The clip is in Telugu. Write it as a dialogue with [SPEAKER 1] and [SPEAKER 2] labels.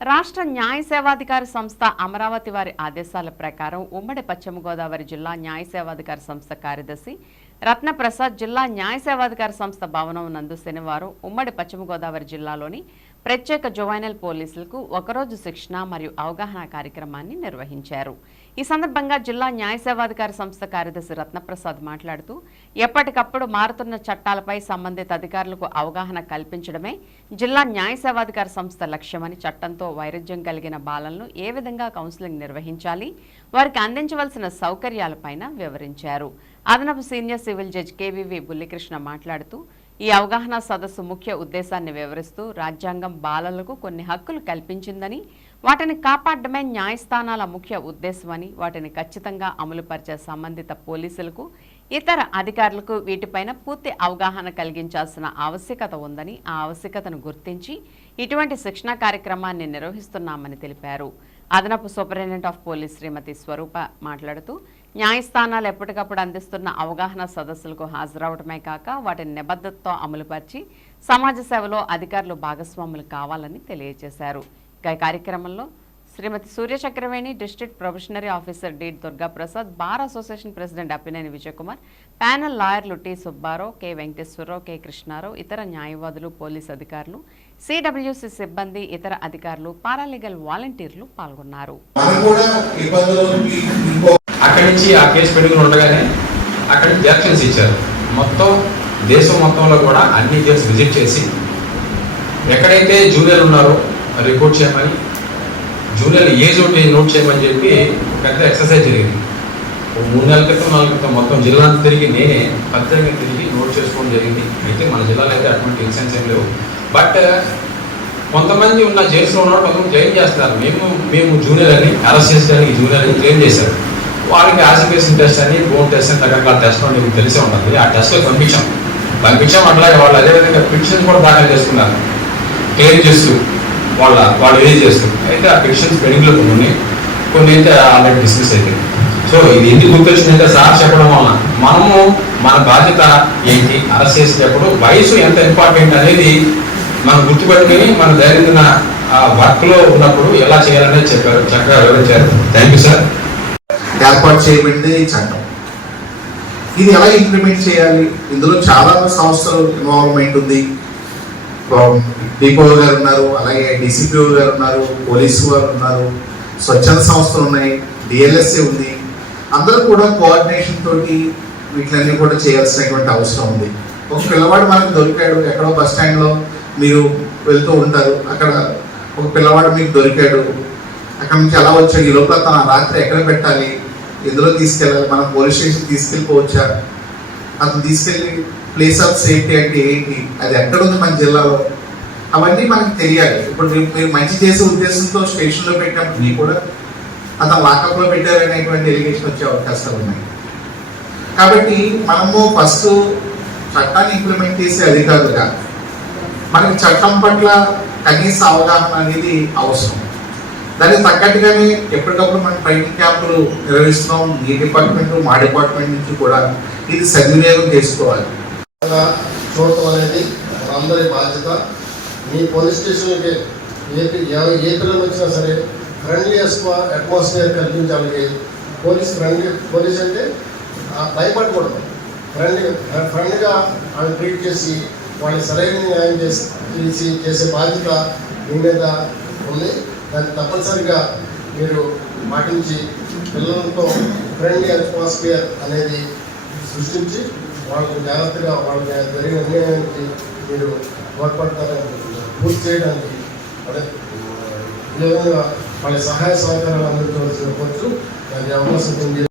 [SPEAKER 1] రాష్ట్ర న్యాయ సేవాధికారి సంస్థ అమరావతి వారి ఆదేశాల ప్రకారం ఉమ్మడి పశ్చిమ గోదావరి జిల్లా న్యాయ సేవాధికారి సంస్థ కార్యదర్శి రత్నప్రసాద్ జిల్లా న్యాయ సేవాధికారి సంస్థ భవనం నందు శనివారం ఉమ్మడి పశ్చిమ గోదావరి జిల్లాలోని ప్రత్యేక జువైనల్ పోలీసులకు ఒకరోజు శిక్షణ మరియు అవగాహన కార్యక్రమాన్ని నిర్వహించారు. ఈ సందర్భంగా జిల్లా న్యాయ సేవాధికారి సంస్థ కార్యదర్శి రత్నప్రసాద్ మాట్లాడుతూ ఎప్పటికప్పుడు మారుతున్న చట్టాలపై సంబంధిత అధికారులకు అవగాహన కల్పించడమే జిల్లా న్యాయ సేవాధికార సంస్థ లక్ష్యమని చట్టంతో వైరుధ్యం కలిగిన బాలలను ఏ విధంగా కౌన్సిలింగ్ నిర్వహించాలి వారికి అందించవలసిన సౌకర్యాలపైన వివరించారు. అదనపు senior civil judge K V V Bullikrishna మాట్లాడుతూ ఈ అవగాహన సదస్సు ముఖ్య ఉద్దేశాన్ని వివరిస్తూ రాజ్యాంగం బాలలకు కొన్ని హక్కులు కల్పించిందని వాటిని కాపాడడమే న్యాయస్థానాల ముఖ్య ఉద్దేశమని వాటిని ఖచ్చితంగా అమలుపరిచే సంబంధిత పోలీసులకు ఇతర అధికారులకు వీటిపైన పూర్తి అవగాహన కలిగించాల్సిన ఆవశ్యకత ఉందని ఆ ఆవశ్యకతను గుర్తించి ఇటువంటి శిక్షణా కార్యక్రమాన్ని నిర్వహిస్తున్నామని తెలిపారు. అదనపు superintendent of police Srimati Swarupa మాట్లాడుతూ న్యాయస్థానాలు ఎప్పటికప్పుడు అందిస్తున్న అవగాహన సదస్సులకు హాజరవడమే కాక వాటిని నిబద్ధతతో అమలుపరిచి సమాజ సేవలో అధికారులు భాగస్వాములు కావాలని తెలియజేశారు. ఈ కార్యక్రమంలో Srimati Surya Chakraveni district probationary officer D Durgaprasad bar association president Appineni Vijayakumar panel లాయర్లు T Subbarao K Venkateswararao K Krishnarao ఇతర న్యాయవాదులు పోలీస్ అధికారులు సిడబ్ల్యూసి సిబ్బంది ఇతర అధికారులు పారాలీగల్ వాలంటీర్లు పాల్గొన్నారు.
[SPEAKER 2] అక్కడి నుంచి ఆ కేసు పెండింగ్లో ఉండగానే అక్కడి నుంచి ఇచ్చారు. మొత్తం దేశం మొత్తంలో కూడా అన్ని కేసు విజిట్ చేసి ఎక్కడైతే జూనియర్ ఉన్నారో రిపోర్ట్ చేయమని జూనియర్ ఏజ్ ఒకటి నోట్ చేయమని చెప్పి పెద్ద ఎక్సర్సైజ్ జరిగింది. మూడు నెలల క్రితం నాలుగు క్రితం మొత్తం జిల్లాను తిరిగి నేనే ప్రత్యేకంగా తిరిగి నోట్ చేసుకోవడం జరిగింది. అయితే మన జిల్లాలో అయితే అటువంటి ఇన్సెన్స్ ఏం లేవు. బట్ కొంతమంది ఉన్న జైల్స్లో ఉన్న కొంతమంది క్లెయిమ్ చేస్తున్నారు. మేము మేము జూనియర్ అని అరెస్ట్ చేసేదానికి జూనియర్ అని క్లెయిమ్ చేశారు. వాళ్ళకి యాసిపేషన్ టెస్ట్ అని బోన్ టెస్ట్ అని రకరకాల టెస్ట్ అని మీకు తెలిసే ఉంటుంది. ఆ టెస్ట్లో పంపించాం పంపించాం అట్లాగే వాళ్ళు అదేవిధంగా పిటిషన్ కూడా దాఖలు చేస్తున్నారు. క్లెయిమ్ చేస్తూ వాళ్ళ వాళ్ళు ఏది చేస్తూ. అయితే ఆ పిటిషన్స్ పెండింగ్లో కొన్ని ఉన్నాయి. కొన్ని అయితే ఆల్రెడీ డిస్మిస్ అయిపోయింది. సో ఇది ఎందుకు గుర్తొచ్చిందంటే సార్ చెప్పడం వలన మనము మన బాధ్యత ఏంటి? అరెస్ట్ చేసేటప్పుడు వయసు ఎంత ఇంపార్టెంట్ అనేది మనం గుర్తుపెట్టుకుని మన దైనందిన వర్క్లో ఉన్నప్పుడు ఎలా చేయాలనేది చెప్పారు చక్కగా వివరించారు. థ్యాంక్ యూ సార్
[SPEAKER 3] ఏర్పాటు చేయబడింది ఈ చట్టం. ఇది ఎలా ఇంప్లిమెంట్ చేయాలి? ఇందులో చాలా సంస్థలు ఇన్వాల్వ్మెంట్ ఉంది. డిపో గారు ఉన్నారు అలాగే డిసిపిఓ గారు ఉన్నారు పోలీసు వారు ఉన్నారు స్వచ్ఛంద సంస్థలు ఉన్నాయి డిఎల్ఎస్ఏ ఉంది. అందరూ కూడా కోఆర్డినేషన్ తోటి వీటిలన్నీ కూడా చేయాల్సినటువంటి అవసరం ఉంది. ఒక పిల్లవాడు మనకు దొరికాడు ఎక్కడో బస్ స్టాండ్లో మీరు వెళ్తూ ఉంటారు అక్కడ ఒక పిల్లవాడు మీకు దొరికాడు అక్కడ నుంచి ఎలా వచ్చాడు ఈ లోపల తన రాత్రి ఎక్కడ పెట్టాలి ఎందులో తీసుకెళ్ళాలి? మనం పోలీస్ స్టేషన్ తీసుకెళ్ళిపోవచ్చా? అతను తీసుకెళ్ళి ప్లేస్ ఆఫ్ సేఫ్టీ అంటే ఏంటి? అది ఎక్కడ ఉంది మన జిల్లాలో? అవన్నీ మనకు తెలియాలి. ఇప్పుడు మీరు మీరు మంచి చేసే ఉద్దేశంతో స్టేషన్లో పెట్టినప్పటికీ కూడా అతను లాకప్లో పెట్టారనేటువంటి ఎలిగేషన్ వచ్చే అవకాశాలు ఉన్నాయి. కాబట్టి మనము ఫస్ట్ చట్టాన్ని ఇంప్లిమెంట్ చేసే అధికారులుగా మనకి చట్టం పట్ల కనీస అవగాహన అనేది అవసరం. దానికి తగ్గట్టుగానే ఎప్పటికప్పుడు మనం ట్రైనింగ్ క్యాంపులు నిర్వహిస్తున్నాం. మీ డిపార్ట్మెంట్ మా డిపార్ట్మెంట్ నుంచి కూడా ఇది సద్వినియోగం చేసుకోవాలి.
[SPEAKER 4] అలా చూడటం అనేది అందరి బాధ్యత. మీ పోలీస్ స్టేషన్కి ఏ ఏ పిల్లలు వచ్చినా సరే ఫ్రెండ్లీ అట్మాస్ఫియర్ కల్పించాలి పోలీస్ ఫ్రెండ్లీ పోలీస్ అంటే ఆ, భయపడకూడదు. ఫ్రెండ్ ఫ్రెండ్గా వాళ్ళు ట్రీట్ చేసి వాళ్ళకి సరైన న్యాయం చేసి తీసి చేసే బాధ్యత మీ మీద ఉంది. దాన్ని తప్పనిసరిగా మీరు పాటించి పిల్లలతో ఫ్రెండ్లీ అట్మాస్ఫియర్ అనేది సృష్టించి వాళ్ళకు జాగ్రత్తగా వాళ్ళకి జరిగిన నిర్ణయానికి మీరు తోడ్పడతారని పూర్తి చేయడానికి అదే ఈ విధంగా వాళ్ళ సహాయ సహకారాలు అందించవలసిన కోరుతూ దాని అవకాశం ఉంది.